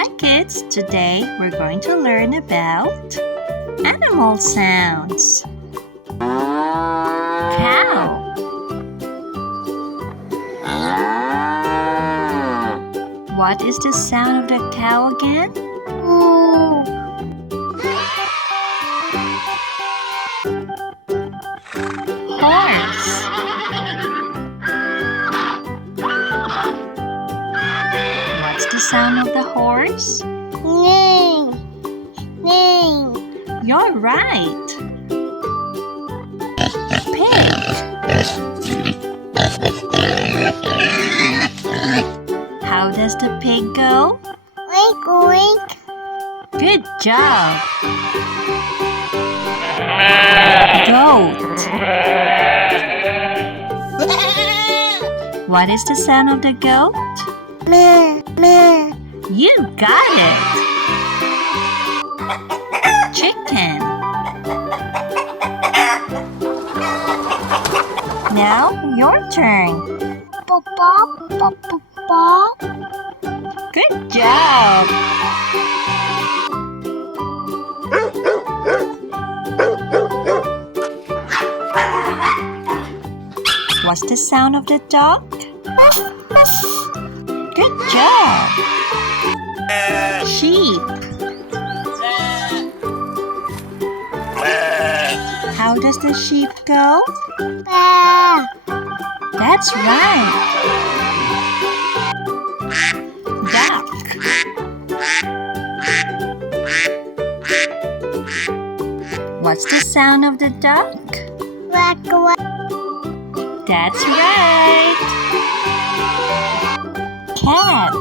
Hi kids, today we're going to learn about animal sounds. Cow. What is the sound of the cow again? Horse. What's the sound of the horse? Neigh. Neigh. You're right. Pig. How does the pig go? Oink, oink. Good job. Goat. What is the sound of the goat? Meh, meh. You got it. Chicken. Now your turn. Pop, pop, pop, pop, pop. Good job. What's the sound of the dog? Good job. Sheep. How does the sheep go? Bah. That's right. Duck. What's the sound of the duck? Quack, quack. That's right. Cat.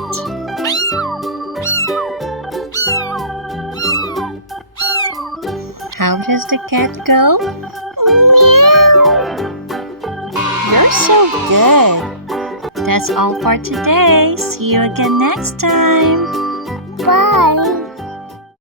How does the cat go? Meow. You're so good. That's all for today. See you again next time. Bye.